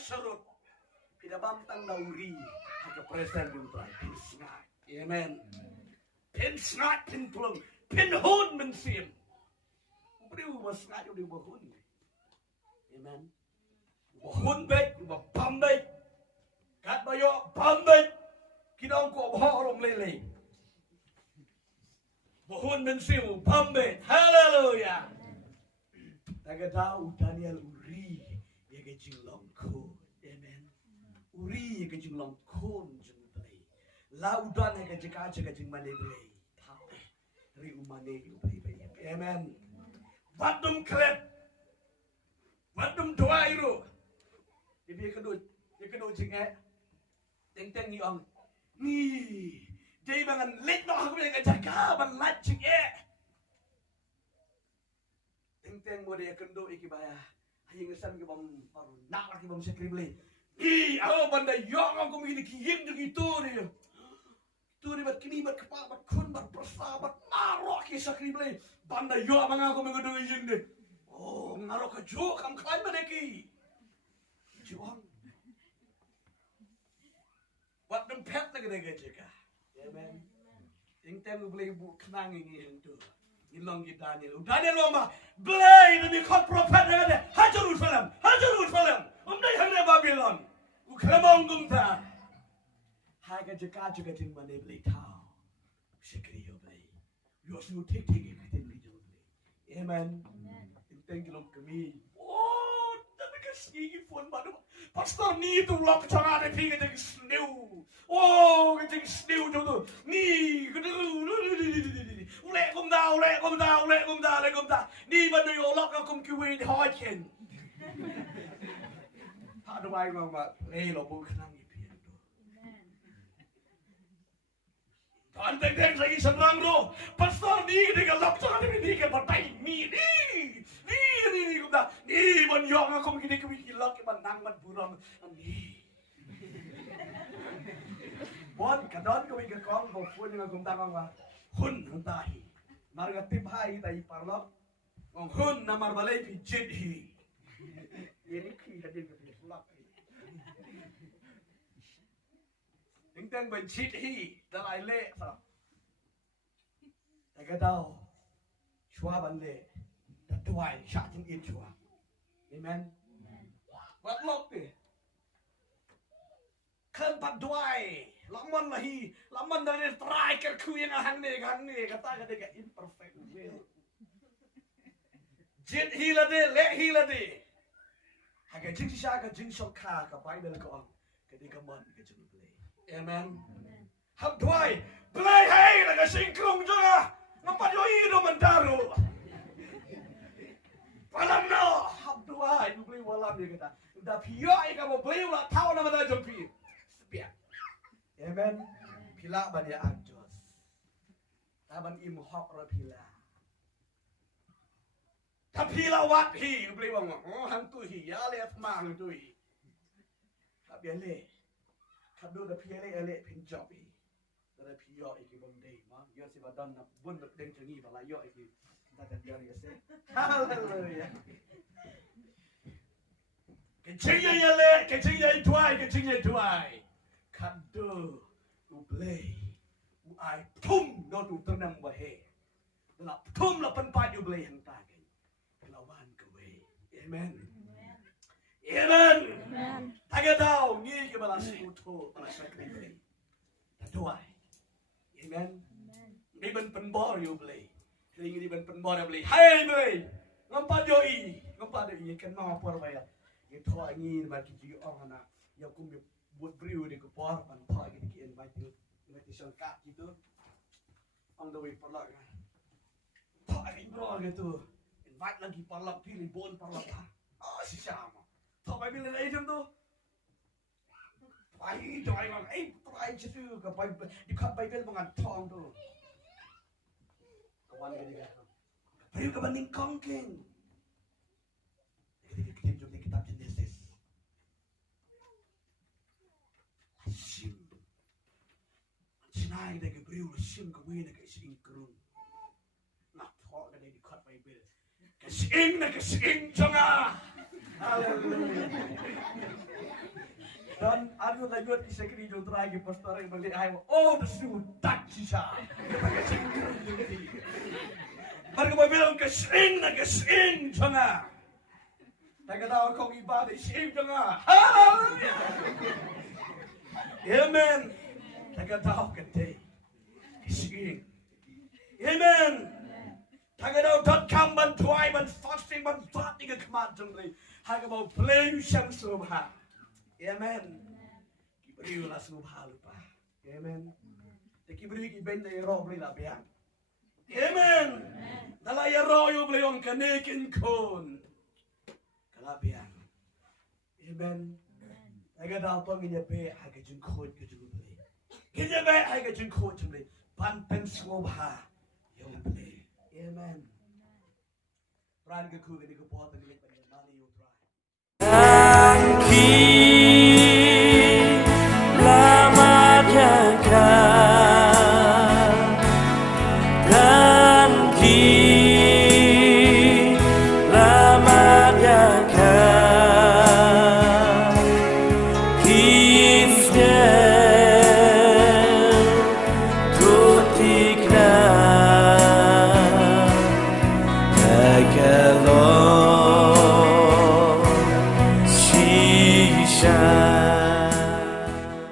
serut. Pinabam tang dauri. Haka present yung try. Pinsngat. Amen. Pinsngat, pinplong. Pinhun mensim. Beriu masngat yung di bahun. Amen. Bahun bet, baham bet. Kat bayo, baham bet. Kinong ko bahorong lele. Bahun mensim, baham bet. Hallelujah. Tagadau Daniel uri. Yaga jinglong ko. Amen. Uri yaga jinglong ko. Laudan yaga jika jing malebre. Ri umane yu. Amen. Wadum kret. Wadum doairu. Dia kedua jingga. Teng ni ong. Ni. Dia bangan let no aku yang jaga ban lat jingga. Teng mo dia kedua iki baya. Hayang san ke bam paru. Nak lagi bam sekrible. Aku banda yang aku miliki yang gitu dia. Tu ni bat kini bat kepala bat kun bat persahabat narok kisah krible. Banda yo abang aku mengudu yang deh. Oh narok kejo kam klaim meneki. Juang. Wat dem pet lagi deh jeka. Amen. Yang boleh bu kenang ini hentu. Ilong kita Daniel. Daniel lomba. Belai demi kot prophet ada. Jerusalem. Umday hanya Babylon. Ukramong gumta. Haga jeka ting mane beli tau. Sekri yo beli. Yo su tik ting beli jo beli. Amen. Teng kilom kami. Oh, tapi kesigi pun madu. Pastor ni tu lok changa de pinga de snew. Oh, ting snew jo tu. Ni lệ công ta. Ni bên đây lọc nó không kêu đi hỏi chuyện. Họ đâu ai mà lệ là bố khả năng phiền đó. Toàn tên gì sẵn răng rồi. Pastor ni thì cái lọc cho nó đi cái bàn tay ni công ta. Ni bên dọc nó không cái lọc cái bàn năng bàn bù rong ni. Bon cả đón cái con học phun nhưng mà công ta con mà hun công ta hi. Marga tibhai tai parlok ngong hun namar balai pi jedhi ini khi hadin ke sulak teng ben chit hi dalai le sa ta ga dau chua ban le ta tuai sha jing in chua amen wat lok ti kan pat tuai Laman lahi, laman dari terakhir ku yang hang ni kata ke imperfect will. Jit hilade, le hilade. Haga jing sha ka jing sok ka Bible ko ang ketika man ke jing play. Amen. Hab tuai, play hey la ka singkrung juga. Ngapa yo ido mendaru. Palam no, hab tuai you play walam dia kata. Da pio ai ka mo play la tau na ma jompi. Spiak. Amen. Pila badia anjos. Taban im hok ra pila. Ta pila wat hi, beli wang. Oh hang tu hi, ya le mang tu hi. Ta biale. Kadu da piale ele pin job hi. Da pio iki bom dei ma. Yo si badan na bun da deng changi bala yo iki. Da da dia ya se. Hallelujah. Kecing tuai. Kado ublay uai tum no tu tenang bahe la tum la penpat ublay hang tagen kelawan kowe amen tagadau ni ke balas uto balas sakri tuai amen ni ben penbor ublay kling ni ben penbor ublay hai ublay ngompat yo kan ma por baya ni thoi ni ma ki ji ong na yo kum buat beriu di kupar pan pagi di invitation card gitu on the way parlak kan pagi bro gitu invite lagi parlak pilih bon parlak ah si sama tak baik bila jam tu pagi tu ai try situ ke Bible di kat Bible mengan tong tu kawan dia beriu ke banding kongking kita juga kitab Genesis Sinai dek beriu sim ke wina ke sing kerun nak thok dek di kat Bible Kasing na kasing jonga. Haleluya. Dan ano na yun isa kiniyo dragi pastor ay bali ay oh su taksisa. Marga mo bilang kasing na kasing jonga. Tagadaw kong iba na kasing jonga. Haleluya. Amen. Tagadaw kate. Kasing. Amen. Tagadaw .com man tuay man fasting man fatting a command to me. Hagabo play shem subha. Amen. Kibri la subha lupa. Amen. Te kibri ki ben de ro bli la biang. Amen. Dala ya ro yo bli on kanekin kon. Kala biang. Amen. Tagadaw to nginya be haga jingkhuid ke jugu bli. Nginya be haga jingkhuid to me. Pan pen subha. Yo bli. Amen. Pran ke ku ni ko pot ni pen nani yo try. Ki lama jaga dan ki